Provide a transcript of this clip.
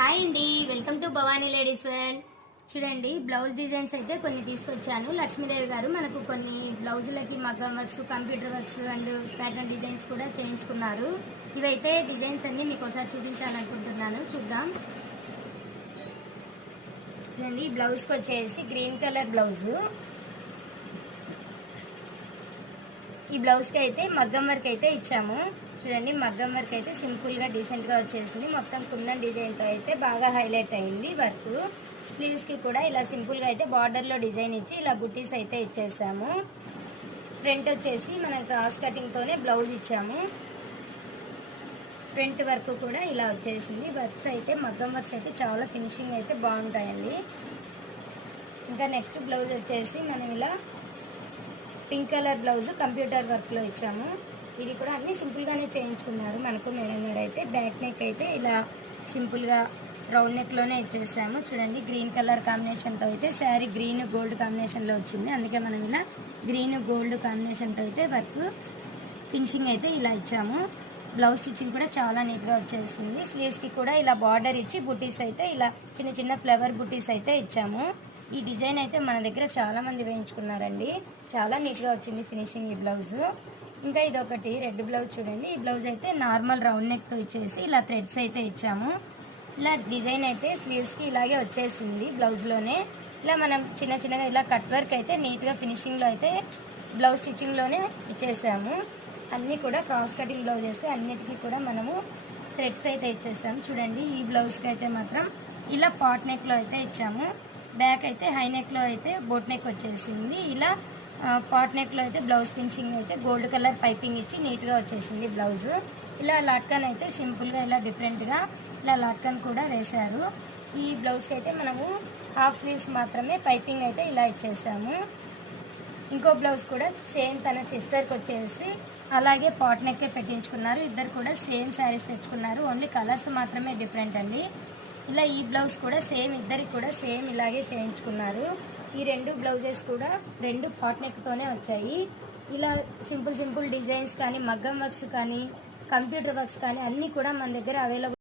Hi అండి, welcome to Bhavani ladies world. చూడండి, blouse designs అయితే కొన్ని తీసుకొచ్చాను. లక్ష్మీదేవి గారు మనకు కొన్ని బ్లౌజులకి మగ్గం works, computer works and pattern designs కూడా చేయించుకున్నారు. ఇవైతే డిజైన్స్ అన్ని మీకు ఒకసారి చూపించాలనుకుంటున్నాను. చూద్దాం. చూడండి, బ్లౌజ్కి వచ్చేసి గ్రీన్ కలర్ బ్లౌజు. ఈ బ్లౌజ్కి అయితే మగ్గం వర్క్ అయితే ఇచ్చాము. చూడండి, మగ్గం వర్క్ అయితే సింపుల్గా డీసెంట్గా వచ్చేసింది. మొత్తం కుందన్ డిజైన్తో అయితే బాగా హైలైట్ అయింది వర్క్. స్లీవ్స్కి కూడా ఇలా సింపుల్గా అయితే బార్డర్లో డిజైన్ ఇచ్చి ఇలా బుట్టీస్ అయితే ఇచ్చేసాము. ఫ్రంట్ వచ్చేసి మనం క్రాస్ కటింగ్తోనే బ్లౌజ్ ఇచ్చాము. ఫ్రంట్ వర్క్ కూడా ఇలా వచ్చేసింది. వర్క్స్ అయితే మగ్గం వర్క్స్ అయితే చాలా ఫినిషింగ్ అయితే బాగుంటాయండి. ఇంకా నెక్స్ట్ బ్లౌజ్ వచ్చేసి మనం ఇలా పింక్ కలర్ బ్లౌజ్ కంప్యూటర్ వర్క్లో ఇచ్చాము. ఇది కూడా అన్నీ సింపుల్గానే చేయించుకున్నారు మనకు. మేడం గారు అయితే బ్యాక్ నెక్ అయితే ఇలా సింపుల్గా రౌండ్ నెక్లోనే ఇచ్చేసాము. చూడండి, గ్రీన్ కలర్ కాంబినేషన్తో అయితే శారీ గ్రీన్ గోల్డ్ కాంబినేషన్లో వచ్చింది. అందుకే మనం ఇలా గ్రీన్ గోల్డ్ కాంబినేషన్తో అయితే వర్క్ ఫినిషింగ్ అయితే ఇలా ఇచ్చాము. బ్లౌజ్ స్టిచ్చింగ్ కూడా చాలా నీట్గా వచ్చేసింది. స్లీవ్స్కి కూడా ఇలా బార్డర్ ఇచ్చి బుటీస్ అయితే ఇలా చిన్న చిన్న ఫ్లవర్ బుటీస్ అయితే ఇచ్చాము. ఈ డిజైన్ అయితే మన దగ్గర చాలా మంది వేయించుకున్నారండి. చాలా నీట్గా వచ్చింది ఫినిషింగ్ ఈ బ్లౌజ్. ఇంకా ఇది ఒకటి రెడ్ బ్లౌజ్. చూడండి, ఈ బ్లౌజ్ అయితే నార్మల్ రౌండ్ నెక్తో ఇచ్చేసి ఇలా థ్రెడ్స్ అయితే ఇచ్చాము. ఇలా డిజైన్ అయితే స్లీవ్స్కి ఇలాగే వచ్చేసింది బ్లౌజ్లోనే. ఇలా మనం చిన్న చిన్నగా ఇలా కట్ వర్క్ అయితే నీట్గా ఫినిషింగ్లో అయితే బ్లౌజ్ స్టిచ్చింగ్లోనే ఇచ్చేసాము. అన్నీ కూడా క్రాస్ కటింగ్ బ్లౌజెస్, అన్నిటికీ కూడా మనము థ్రెడ్స్ అయితే ఇచ్చేసాము. చూడండి, ఈ బ్లౌజ్కి అయితే మాత్రం ఇలా పాట్ నెక్లో అయితే ఇచ్చాము. బ్యాక్ అయితే హై నెక్లో అయితే బోట్ నెక్ వచ్చేసింది. ఇలా పాట్ నెక్లో అయితే బ్లౌజ్ ఫినిషింగ్ అయితే గోల్డ్ కలర్ పైపింగ్ ఇచ్చి నీట్గా వచ్చేసింది బ్లౌజ్. ఇలా లాట్కన్ అయితే సింపుల్గా ఇలా డిఫరెంట్గా ఇలా లాట్కన్ కూడా వేశారు. ఈ బ్లౌజ్కి అయితే మనము హాఫ్ స్లీవ్స్ మాత్రమే పైపింగ్ అయితే ఇలా ఇచ్చేసాము. ఇంకో బ్లౌజ్ కూడా సేమ్ తన సిస్టర్కి వచ్చేసి అలాగే పాట్ నెక్కే పెట్టించుకున్నారు. ఇద్దరు కూడా సేమ్ శారీస్ తెచ్చుకున్నారు. ఓన్లీ కలర్స్ మాత్రమే డిఫరెంట్ అండి. ఇలా ఈ బ్లౌజ్ కూడా సేమ్, ఇద్దరికి కూడా సేమ్ ఇలాగే చేయించుకున్నారు. ఈ రెండు బ్లౌజెస్ కూడా రెండు పాట్ నెక్తోనే వచ్చాయి. ఇలా సింపుల్ డిజైన్స్ కానీ, మగ్గం వర్క్స్ కానీ, కంప్యూటర్ వర్క్స్ కానీ అన్నీ కూడా మన దగ్గర అవైలబుల్.